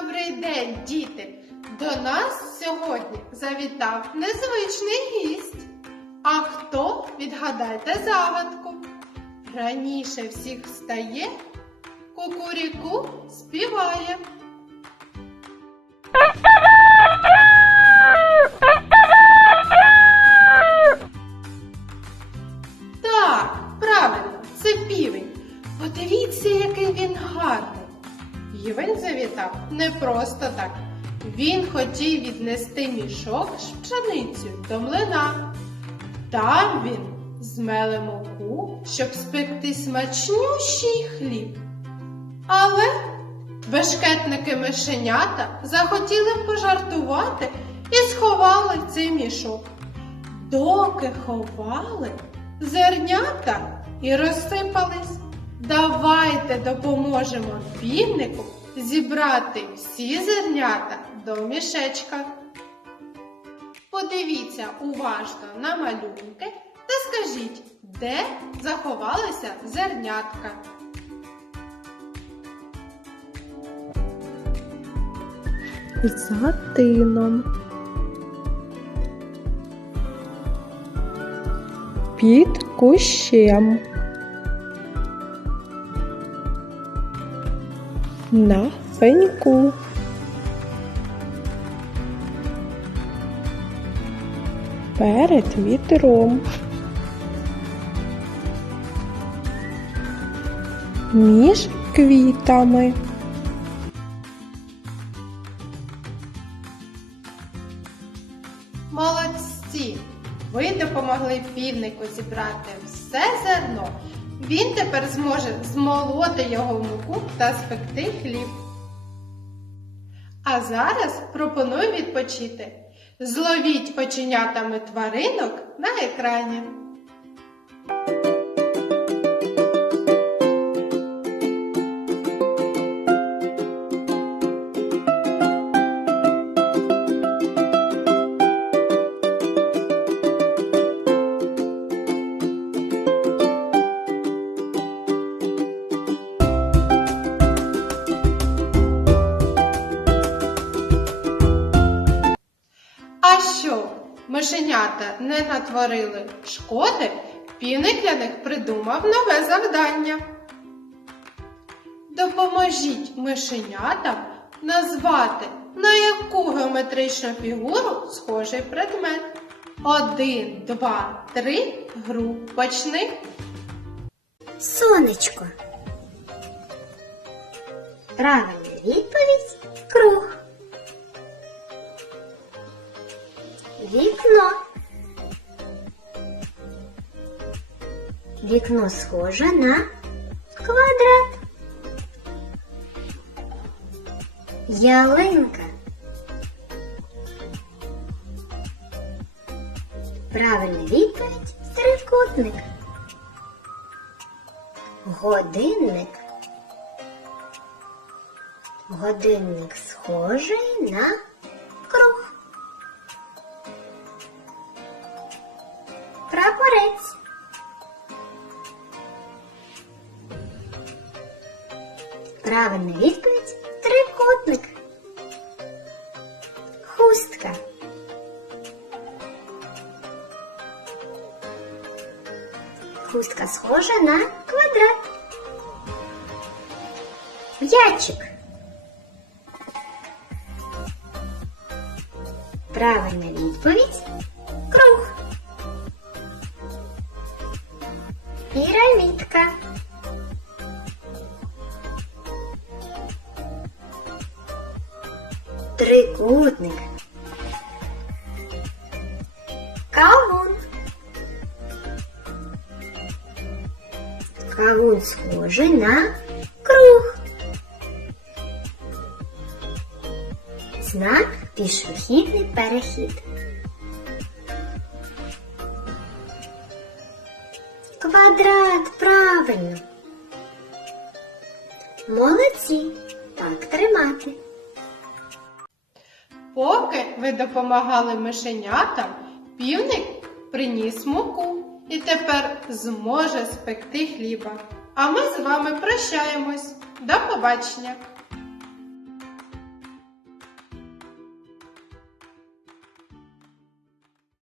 Добрий день, діти! До нас сьогодні завітав незвичний гість. А хто відгадайте загадку? Раніше всіх встає, кукуріку співає. Так, правильно, це півень. Подивіться, який він гарний. Півень завітав не просто так. Він хотів віднести мішок з пшеницею до млина. Там він змеле муку, щоб спекти смачнющий хліб. Але бешкетники мишенята захотіли пожартувати і сховали цей мішок. Доки ховали, зернята і розсипались. Давайте допоможемо півнику зібрати всі зернята до мішечка. Подивіться уважно на малюнки та скажіть, де заховалися зернятка. За тином. Під кущем. На пеньку. Перед вітром. Між квітами. Молодці! Ви допомогли півнику зібрати все зерно. Він тепер зможе змолоти його в муку та спекти хліб. А зараз пропоную відпочити. Зловіть оченятами тваринок на екрані. Що мишенята не натворили шкоди, півник для них придумав нове завдання. Допоможіть мишенятам назвати, на яку геометричну фігуру схожий предмет. Один, два, три, гру почни. Сонечко. Правильна відповідь круг. Вікно. Вікно схоже на квадрат. Ялинка. Правильна відповідь трикутник. Годинник. Годинник схожий на круг. Правильна відповідь трикутник. Хустка. Хустка схожа на квадрат. М'ячик. Правильна відповідь круг. Пірамідка. Трикутник. Кавун. Кавун схожий на круг. Знак пішохідний перехід. Квадрат, правильно. Молодці. Так тримати. Поки ви допомагали мишенятам, півник приніс муку і тепер зможе спекти хліба. А ми з вами прощаємось. До побачення!